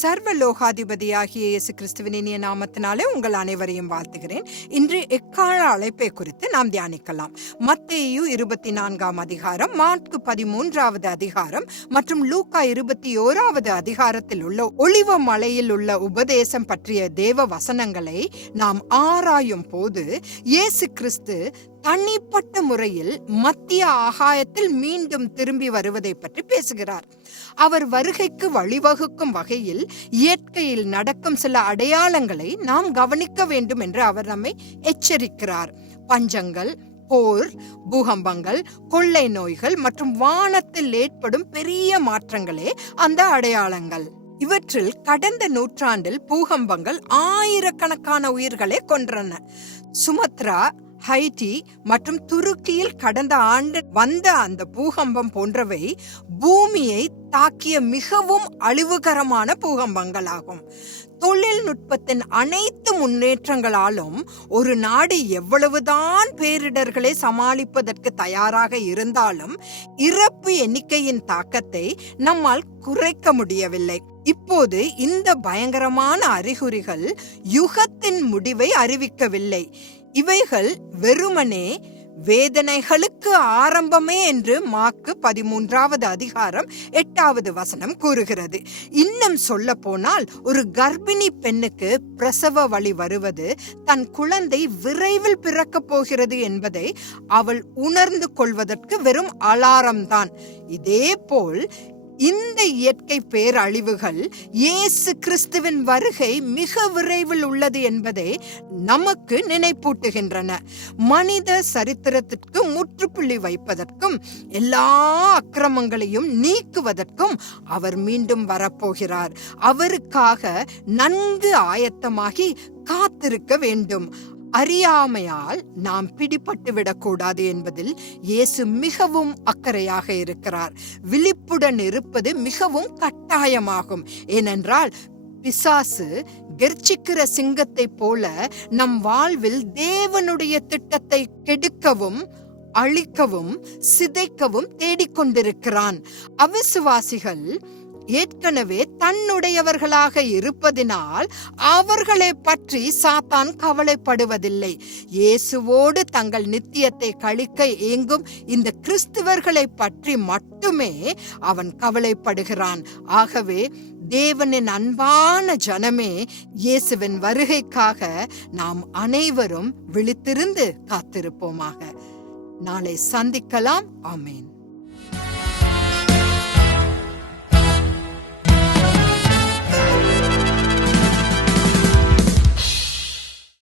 சர்வ லோகாதிபதியாகிய இயேசு கிறிஸ்துவின் இனிய நாமத்தினாலே உங்கள் அனைவரையும் வாழ்த்துகிறேன். இன்று எக்கால அழைப்பை குறித்து நாம் தியானிக்கலாம். மத்தேயு இருபத்தி நான்காம் அதிகாரம் மார்க்கு பதிமூன்றாவது அதிகாரம் மற்றும் லூக்கா இருபத்தி ஓராவது அதிகாரத்தில் உள்ள ஒளிவ மலையில் உள்ள உபதேசம் பற்றிய தேவ வசனங்களை நாம் ஆராயும் போது இயேசு கிறிஸ்து தனிப்பட்ட முறையில் மத்திய ஆகாயத்தில் மீண்டும் திரும்பி வருவதை பற்றி பேசுகிறார். அவர் வருகைக்கு வழிவகுக்கும் வகையில் இயற்கையில் நடக்கும் சில அடையாளங்களை நாம் கவனிக்க வேண்டும் என்று அவர் நம்மை எச்சரிக்கிறார். பஞ்சங்கள் போர் பூகம்பங்கள் கொள்ளை நோய்கள் மற்றும் வானத்தில் ஏற்படும் பெரிய மாற்றங்களே அந்த அடையாளங்கள். இவற்றில் கடந்த நூற்றாண்டில் பூகம்பங்கள் ஆயிரக்கணக்கான உயிர்களை கொன்றன. சுமத்ரா ஹைட்டி மற்றும் துருக்கியில் கடந்த ஆண்டு வந்த அந்த பூகம்பம் போன்றவை பூமியை தாக்கிய மிகவும் அழிவுகரமான பூகம்பங்களாகும். தொழில்நுட்பத்தின் அனைத்து முன்னேற்றங்களாலும் ஒரு நாடு எவ்வளவுதான் பேரிடர்களை சமாளிப்பதற்கு தயாராக இருந்தாலும் இறப்பு எண்ணிக்கையின் தாக்கத்தை நம்மால் குறைக்க முடியவில்லை. இப்போது இந்த பயங்கரமான அறிகுறிகள் யுகத்தின் முடிவை அறிவிக்கவில்லை. இவைகள் வெறுமனே வேதனைகளுக்கு ஆரம்பமே என்று மாக்கு பதிமூன்றாவது அதிகாரம் எட்டாவது வசனம் கூறுகிறது. இன்னும் சொல்ல போனால் ஒரு கர்ப்பிணி பெண்ணுக்கு பிரசவ வழி வருவது தன் குழந்தை விரைவில் பிறக்கப் போகிறது என்பதை அவள் உணர்ந்து கொள்வதற்கு வெறும் அலாரம் தான். இதே போல் இந்த இயற்கை பேரழிவுகள் இயேசு கிறிஸ்துவின் வருகை மிக விரைவில் உள்ளது என்பதை நமக்கு நினைப்பூட்டுகின்றன. மனித சரித்திரத்திற்கு முற்றுப்புள்ளி வைப்பதற்கும் எல்லா அக்கிரமங்களையும் நீக்குவதற்கும் அவர் மீண்டும் வரப்போகிறார். அவருக்காக நன்கு ஆயத்தமாகி காத்திருக்க வேண்டும். அறியாமையால் நாம் பிடிபட்டு விடக்கூடாது என்பதில் இயேசு மிகவும் அக்கறையாக இருக்கிறார். விழிப்புடன் இருப்பது மிகவும் கட்டாயமாகும். ஏனென்றால் பிசாசு கெர்ச்சிக்கிற சிங்கத்தை போல நம் வாழ்வில் தேவனுடைய திட்டத்தை கெடுக்கவும் அழிக்கவும் சிதைக்கவும் தேடிக்கொண்டிருக்கிறான். அவிசுவாசிகள் ஏற்கனவே தன்னுடையவர்களாக இருப்பதினால் அவர்களை பற்றி சாத்தான் கவலைப்படுவதில்லை. இயேசுவோடு தங்கள் நித்தியத்தை கழிக்க ஏங்கும் இந்த கிறிஸ்துவர்களை பற்றி மட்டுமே அவன் கவலைப்படுகிறான். ஆகவே தேவனின் அன்பான ஜனமே இயேசுவின் வருகைக்காக நாம் அனைவரும் விழித்திருந்து காத்திருப்போமாக. நாளை சந்திக்கலாம். ஆமேன்.